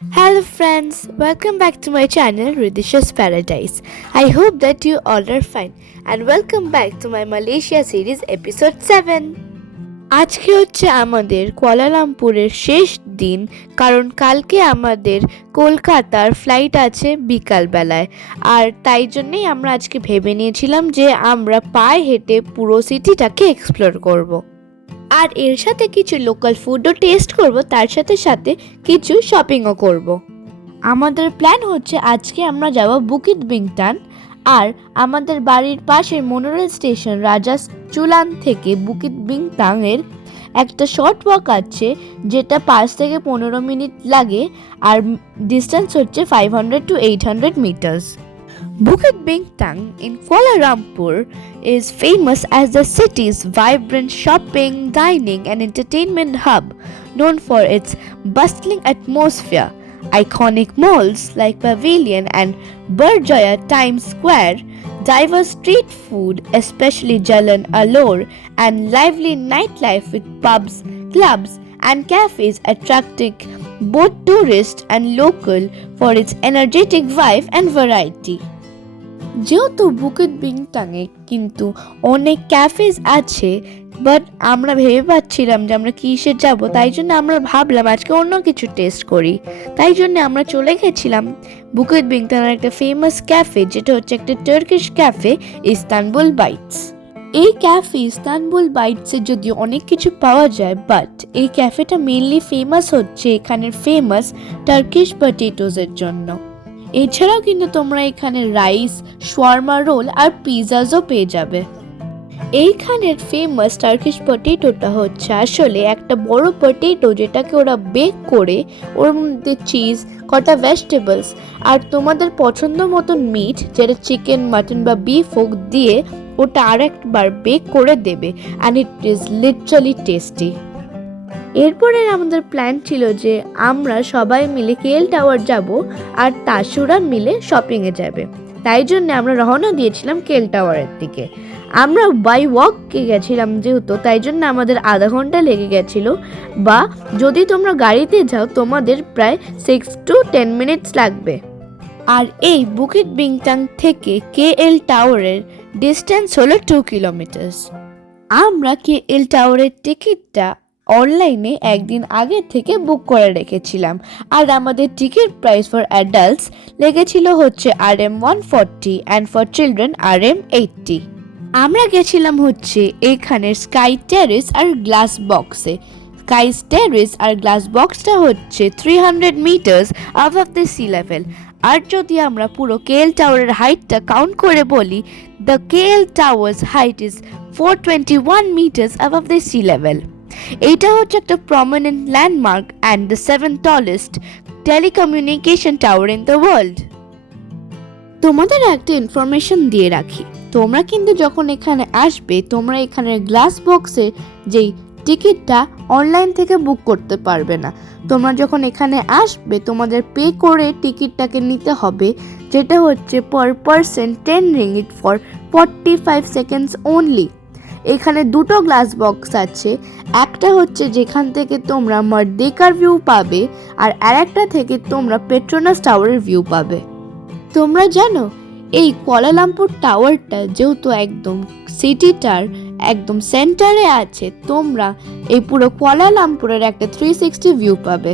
Hello friends, welcome back to my channel Ridisha's Paradise. I hope that you all are fine and welcome back to my Malaysia series episode 7. আজকে হচ্ছে আমাদের কুয়ালালামপুরের শেষ দিন, কারণ কালকে আমাদের কলকাতার ফ্লাইট আছে বিকালবেলায়। আর তাই জন্যই আমরা আজকে ভেবে নিয়েছিলাম যে আমরা পায়ে হেঁটে পুরো সিটিটাকে এক্সপ্লোর করব। আর এর সাথে কিছু লোকাল ফুডও টেস্ট করব, তার সাথে সাথে কিছু শপিংও করব। আমাদের প্ল্যান হচ্ছে আজকে আমরা যাব বুকিত বিংটান, আর আমাদের বাড়ির পাশের মনোরেল স্টেশন রাজাস চুলান থেকে বুকিত বিংটাংয়ের একটা শর্ট ওয়াক আছে, যেটা 5 থেকে 15 মিনিট লাগে, আর ডিস্টেন্স হচ্ছে 500 to 800 metres. Bukit Bintang in Kuala Lumpur is famous as the city's vibrant shopping, dining, and entertainment hub, known for its bustling atmosphere, iconic malls like Pavilion and Berjaya Times Square, diverse street food, especially Jalan Alor, and lively nightlife with pubs, clubs, and cafes attracting both tourists and local for its energetic vibe and variety. যেহেতু Bukit বিংটাংয়ে কিন্তু অনেক ক্যাফেজ আছে, but আমরা ভেবে পাচ্ছিলাম যে আমরা কিসে যাব, তাই জন্য আমরা ভাবলাম আজকে অন্য কিছু টেস্ট করি। তাই জন্য আমরা চলে গেছিলাম বুকিত বিংটাংয়ের একটা ফেমাস ক্যাফে, যেটা হচ্ছে একটা টার্কিশ ক্যাফে, ইস্তানবুল বাইটস। এই ক্যাফে ইস্তানবুল বাইটসে যদিও অনেক কিছু পাওয়া যায়, বাট এই ক্যাফেটা মেনলি ফেমাস হচ্ছে এখানের ফেমাস টার্কিশ পটেটোজের জন্য। এছাড়াও কিন্তু তোমরা এখানে রাইস, শাওয়ারমা রোল আর পিৎজাও পেয়ে যাবে। এইখানের ফেমাস টার্কিশ পটেটোটা হচ্ছে আসলে একটা বড় পটেটো, যেটাকে ওরা বেক করে ওর মধ্যে চিজ, কটা ভেজিটেবলস আর তোমাদের পছন্দ মতন মিট, যেটা চিকেন, মাটন বা বিফ হোক, দিয়ে ওটা আরেকবার বেক করে দেবে, and it is literally tasty. এরপরে আমাদের প্ল্যান ছিল যে আমরা সবাই মিলে কেএল টাওয়ার যাব, আর তাসুরা মিলে শপিংয়ে যাবে। তাই জন্য আমরা রওনা দিয়েছিলাম কেএল টাওয়ারের দিকে। আমরা বাই ওয়াকে গেছিলাম যেহেতু, তাই জন্য আমাদের আধা ঘন্টা লেগে গেছিলো, বা যদি তোমরা গাড়িতে যাও তোমাদের প্রায় 6 to 10 মিনিটস লাগবে। আর এই বুকিত বিংটাং থেকে কেএল টাওয়ারের ডিস্টেন্স হলো 2 কিলোমিটার্স। আমরা কেএল টাওয়ারের টিকিটটা অনলাইনে একদিন আগে থেকে বুক করে রেখেছিলাম, আর আমাদের টিকিট প্রাইস ফর অ্যাডাল্টস লেগেছিল হচ্ছে RM140 and for children RM80। আমরা গেছিলাম হচ্ছে এখানের স্কাই টেরেস আর গ্লাস বক্সে। স্কাই টেরেস আর গ্লাস বক্সটা হচ্ছে 300 meters above the sea level. আর যদি আমরা পুরো কেএল টাওয়ারের হাইটটা কাউন্ট করে বলি, the KL tower's height is 421 meters above the sea level. এটা হচ্ছে একটা prominent landmark and the 7th tallest telecommunication tower in the world. তোমাদের একটা ইনফরমেশন দিয়ে রাখি, তোমরা কিন্তু যখন এখানে আসবে, তোমরা এখানের গ্লাস বক্সে যেই টিকিটটা অনলাইন থেকে বুক করতে পারবে না। তোমরা যখন এখানে আসবে তোমাদের পে করে টিকিটটাকে নিতে হবে, যেটা হচ্ছে per person 10 ringgit for 45 seconds only. এখানে দুটো গ্লাস বক্স আছে, একটা হচ্ছে যেখান থেকে তোমরা মার্দেকার ভিউ পাবে, আর আরেকটা থেকে তোমরা পেট্রোনাস টাওয়ারের ভিউ পাবে। তোমরা জানো এই কুয়ালালামপুর টাওয়ারটা যেহেতু একদম সিটিটার একদম সেন্টারে আছে, তোমরা এই পুরো কুয়ালালামপুরের একটা 360 ভিউ পাবে।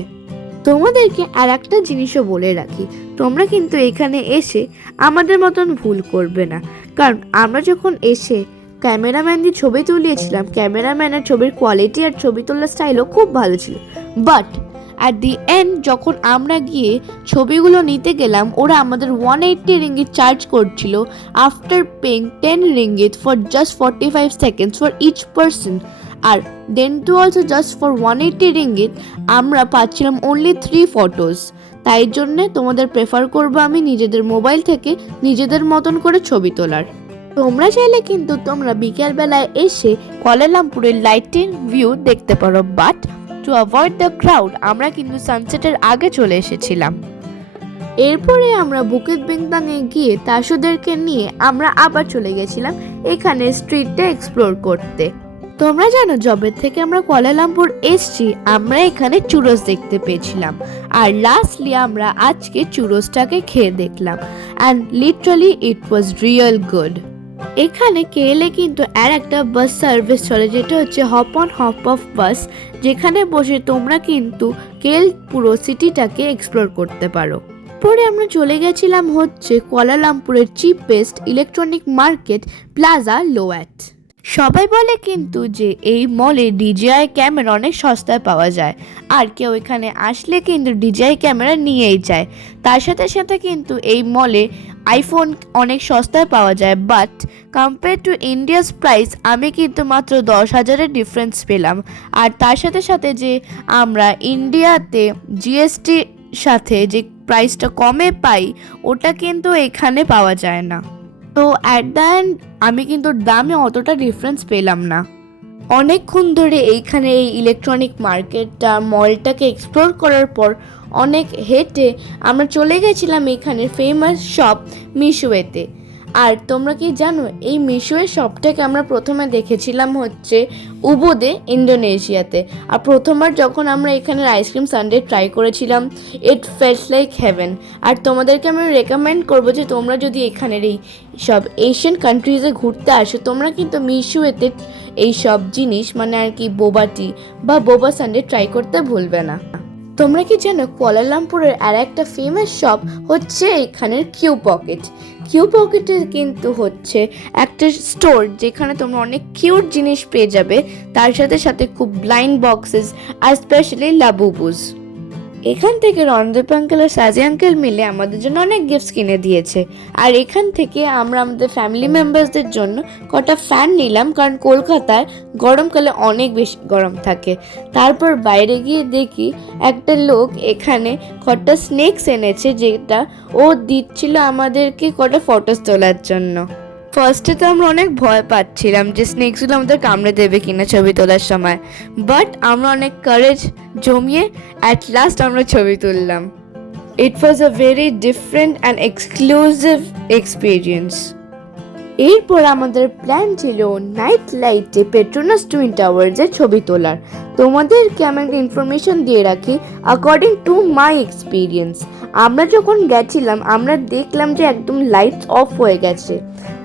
তোমাদেরকে আর একটা জিনিসও বলে রাখি, তোমরা কিন্তু এখানে এসে আমাদের মতন ভুল করবে না, কারণ আমরা যখন এসে ক্যামেরাম্যান দিয়ে ছবি তুলিয়েছিলাম, ক্যামেরাম্যানের ছবির কোয়ালিটি আর ছবি তোলার স্টাইলও খুব ভালো ছিল, বাট অ্যাট দি এন্ড যখন আমরা গিয়ে ছবিগুলো নিতে গেলাম, ওরা আমাদের 180 ringgit চার্জ করছিল after paying 10 ringgit for just 45 seconds for each person. আর then to also just for 180 ringgit আমরা পাচ্ছিলাম অনলি 3 ফটোস। তাই জন্যে তোমাদের প্রেফার করবো আমি নিজেদের মোবাইল থেকে নিজেদের মতন করে ছবি তোলার। তোমরা চাইলে কিন্তু তোমরা বিকেলবেলায় এসে কুয়ালালামপুরের লাইটিং ভিউ দেখতে পারো, but to avoid the crowd আমরা কিন্তু সানসেটের আগে চলে এসেছিলাম। এরপরে আমরা বুকিত বিংটাংয়ে গিয়ে তাসুদেরকে নিয়ে আমরা আবার চলে গেছিলাম এখানে স্ট্রিটটা এক্সপ্লোর করতে। তোমরা জানো যবে থেকে আমরা কুয়ালালামপুর এসছি আমরা এখানে চুরোস দেখতে পেয়েছিলাম, আর লাস্টলি আমরা আজকে চুরোসটাকে খেয়ে দেখলাম and literally it was real good. এখানে কেএলএ কিন্তু আর একটা বাস সার্ভিস চলে যেটা হচ্ছে হপ অন হপ অফ বাস, যেখানে বসে তোমরা কিন্তু কেএল পুরো সিটিটাকে এক্সপ্লোর করতে পারো। পরে আমরা চলে গেছিলাম হচ্ছে কুয়ালালামপুরের চিপেস্ট ইলেকট্রনিক মার্কেট প্লাজা লোয়াট। সবাই বলে কিন্তু যে এই মলে ডিজিআই ক্যামেরা অনেক সস্তায় পাওয়া যায়, আর কেউ এখানে আসলে কিন্তু ডিজিআই ক্যামেরা নিয়েই যায়। তার সাথে সাথে কিন্তু এই মলে আইফোন অনেক সস্তায় পাওয়া যায়, but compare to India's price আমি কিন্তু মাত্র 10,000-এর ডিফারেন্স পেলাম। আর তার সাথে সাথে যে আমরা ইন্ডিয়াতে জিএসটি সাথে যে প্রাইসটা কমে পাই ওটা কিন্তু এখানে পাওয়া যায় না। তো অ্যাট দ্য এন্ড আমি কিন্তু দামে অতটা ডিফারেন্স পেলাম না। অনেকক্ষণ ধরে এইখানে এই ইলেকট্রনিক মার্কেটটা মলটাকে এক্সপ্লোর করার পর অনেক হেঁটে আমরা চলে গেছিলাম এখানের ফেমাস শপ মিশোয়েতে। আর তোমরা কি জানো এই মিশোয়ের শপটাকে আমরা প্রথমে দেখেছিলাম হচ্ছে উবোদে ইন্দোনেশিয়াতে। আর প্রথমবার যখন আমরা এখানের আইসক্রিম সানডে ট্রাই করেছিলাম ইট ফেল্ট লাইক হেভেন। আর তোমাদেরকে আমি রেকমেন্ড করবো যে তোমরা যদি এখানের এই সব এশিয়ান কান্ট্রিজে ঘুরতে আসো তোমরা কিন্তু মিশোয়েতে এই সব জিনিস মানে আর কি বোবা টি বা বোবা সানডে ট্রাই করতে ভুলবে না। তোমরা কি জানো কুয়ালালামপুরের আর একটা ফেমাস শপ হচ্ছে এখানের কিউ পকেট। কিউ পকেটে কিন্তু হচ্ছে একটা স্টোর যেখানে তোমরা অনেক কিউট জিনিস পেয়ে যাবে, তার সাথে সাথে খুব ব্লাইন্ড বক্সেস আর স্পেশালি লাবুবুজ। এখান থেকে রণদীপ আঙ্কেল আর সাজি আঙ্কেল মিলে আমাদের জন্য অনেক গিফটস কিনে দিয়েছে। আর এখান থেকে আমরা আমাদের ফ্যামিলি মেম্বার্সদের জন্য কটা ফ্যান নিলাম, কারণ কলকাতায় গরমকালে অনেক বেশি গরম থাকে। তারপর বাইরে গিয়ে দেখি একটা লোক এখানে কটা স্নেকস এনেছে, যেটা ও দিচ্ছিল আমাদেরকে কটা ফটোস তোলার জন্য। ফার্স্টে তো আমরা অনেক ভয় পাচ্ছিলাম যে স্নেকসগুলো আমাদের কামড়ে দেবে কিনা ছবি তোলার সময়, বাট আমরা অনেক কারেজ জমিয়ে অ্যাট লাস্ট আমরা ছবি তুললাম। It was a very different and exclusive experience. এরপর আমাদের প্ল্যান ছিল নাইট লাইটে পেট্রোনাস টুইন টাওয়ার্সে ছবি তোলার। তোমাদেরকে আমি একটা ইনফরমেশন দিয়ে রাখি অ্যাকর্ডিং টু মাই এক্সপিরিয়েন্স। আমরা যখন গেছিলাম আমরা দেখলাম যে একদম লাইটস অফ হয়ে গেছে,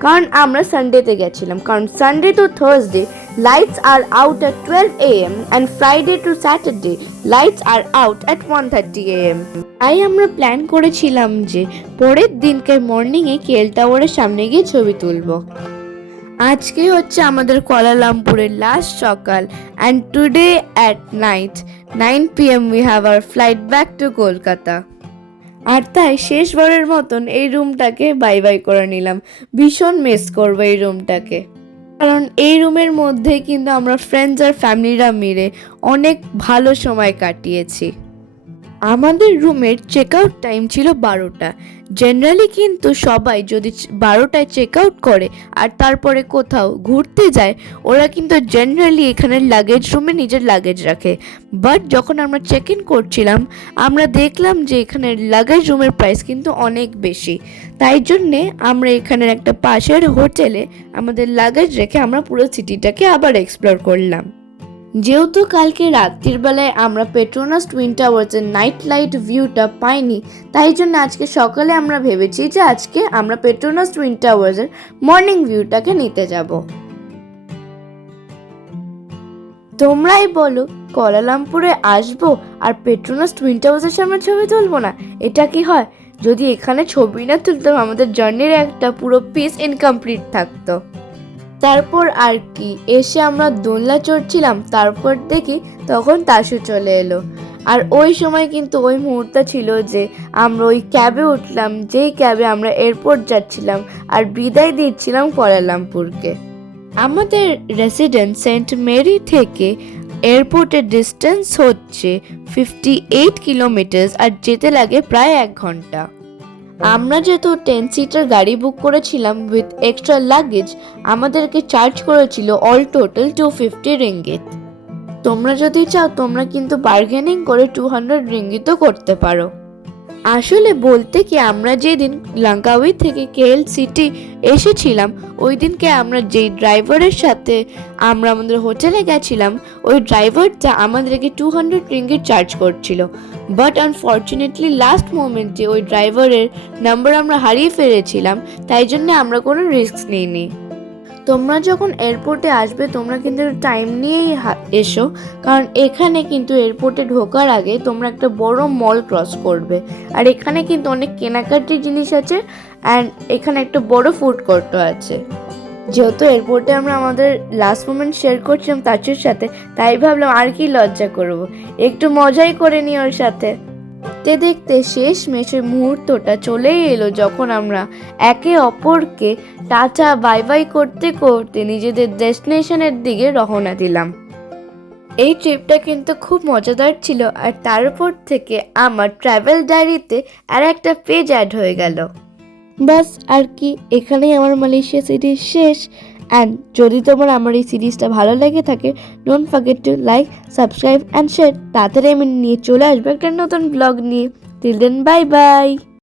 কারণ আমরা সানডেতে গেছিলাম। কারণ Sunday to Thursday lights are out at 12 AM and Friday to Saturday lights are out at 1:30 AM। তাই আমরা প্ল্যান করেছিলাম যে পরের দিনকে মর্নিংয়ে কেএল টাওয়ারের সামনে গিয়ে ছবি তুলব। আজকে হচ্ছে আমাদের কুয়ালালামপুরের লাস্ট সকাল and today at night 9 PM we have our flight back to Kolkata. আর তাই শেষবারের মতন এই রুমটাকে বাই বাই করে নিলাম। ভীষণ মিস করবো এই রুমটাকে, কারণ এই রুমের মধ্যে কিন্তু আমরা ফ্রেন্ডস আর ফ্যামিলিরা মিলে অনেক ভালো সময় কাটিয়েছি। আমাদের রুমের চেক আউট টাইম ছিল 12টা। জেনারেলি কিন্তু সবাই যদি 12টায় চেক আউট করে আর তারপরে কোথাও ঘুরতে যায় ওরা কিন্তু জেনারেলি এখানের লাগেজ রুমে নিজের লাগেজ রাখে। বাট যখন আমরা চেক ইন করছিলাম আমরা দেখলাম যে এখানের লাগেজ রুমের প্রাইস কিন্তু অনেক বেশি। তাই জন্যে আমরা এখানের একটা পাশের হোটেলে আমাদের লাগেজ রেখে আমরা পুরো সিটিটাকে আবার এক্সপ্লোর করলাম। যেহেতু কালকে রাত্রির বেলায় আমরা পেট্রোনাস টুইন টাওয়ার্সের নাইট লাইট ভিউটা পাইনি, তাই জন্য আজকে সকালে আমরা ভেবেছি যে আজকে আমরা পেট্রোনাস টুইন টাওয়ার্সের মর্নিং ভিউটাকে নিতে যাব। তোমরাই বলো কুয়ালালামপুরে আসবো আর পেট্রোনাস টুইন টাওয়ার্সের সামনে ছবি তুলবো না? এটা কি হয়? যদি এখানে ছবি না তুলতাম আমাদের জার্নির একটা পুরো পিস ইনকমপ্লিট থাকতো। তারপর আর কি এসে আমরা দোলনা চড়ছিলাম, তারপর দেখি তখন তাসু চলে এলো। আর ওই সময় কিন্তু ওই মুহূর্ত ছিল যে আমরা ওই ক্যাবে উঠলাম, যেই ক্যাবে আমরা এয়ারপোর্ট যাচ্ছিলাম আর বিদায় দিচ্ছিলাম কুয়ালালামপুরকে। আমাদের রেসিডেন্স সেন্ট মেরি থেকে এয়ারপোর্টের ডিস্টেন্স হচ্ছে 58 কিলোমিটার আর যেতে লাগে প্রায় 1 ঘন্টা। আমরা যেহেতু 10 সিটার গাড়ি বুক করেছিলাম উইথ এক্সট্রা লাগেজ, আমাদেরকে চার্জ করেছিল অল টোটাল 250 রিঙ্গিত। তোমরা যদি চাও তোমরা কিন্তু বার্গেনিং করে 200 রিঙ্গিতও করতে পারো। আসলে বলতে কি, আমরা যেদিন লাঙ্কাউই থেকে কেএল সিটি এসেছিলাম, ওই দিনকে আমরা যেই ড্রাইভারের সাথে আমরা আমাদের হোটেলে গেছিলাম, ওই ড্রাইভারটা আমাদেরকে 200 রিঙ্গিট চার্জ করছিল। বাট আনফর্চুনেটলি লাস্ট মোমেন্টে ওই ড্রাইভারের নাম্বার আমরা হারিয়ে ফেলেছিলাম, তাই জন্য আমরা কোনো রিস্ক নিইনি। তোমরা যখন এয়ারপোর্টে আসবে তোমরা কিন্তু টাইম নিয়েই এসো, কারণ এখানে কিন্তু এয়ারপোর্টে ঢোকার আগে তোমরা একটা বড় মল ক্রস করবে, আর এখানে কিন্তু অনেক কেনাকাটির জিনিস আছে, অ্যান্ড এখানে একটা বড় ফুড কোর্টও আছে। যেহেতু এয়ারপোর্টে আমরা আমাদের লাস্ট মোমেন্ট শেয়ার করছিলাম তাচুর সাথে, তাই ভাবলাম আর কি লজ্জা করব, একটু মজাই করে নিই ওর সাথে। দেখতে দেখতে শেষ মেশের মুহূর্তটা চলেই এলো, যখন আমরা একে অপরকে টাটা বাই বাই করতে করতে নিজেদের ডেস্টিনেশনের দিকে রওনা দিলাম। এই ট্রিপটা কিন্তু খুব মজাদার ছিল, আর তারপর থেকে আমার ট্রাভেল ডায়েরিতে আর একটা পেজ অ্যাড হয়ে গেল। বাস আর কি, এখানেই আমার মালয়েশিয়া সিরিজ শেষ। অ্যান্ড যদি তোমার আমার এই সিরিজটা ভালো লেগে থাকে, don't forget to like, subscribe and share. তাড়াতাড়ি আমি নিয়ে চলে আসবো একটা নতুন ব্লগ নিয়ে। Till then, bye by.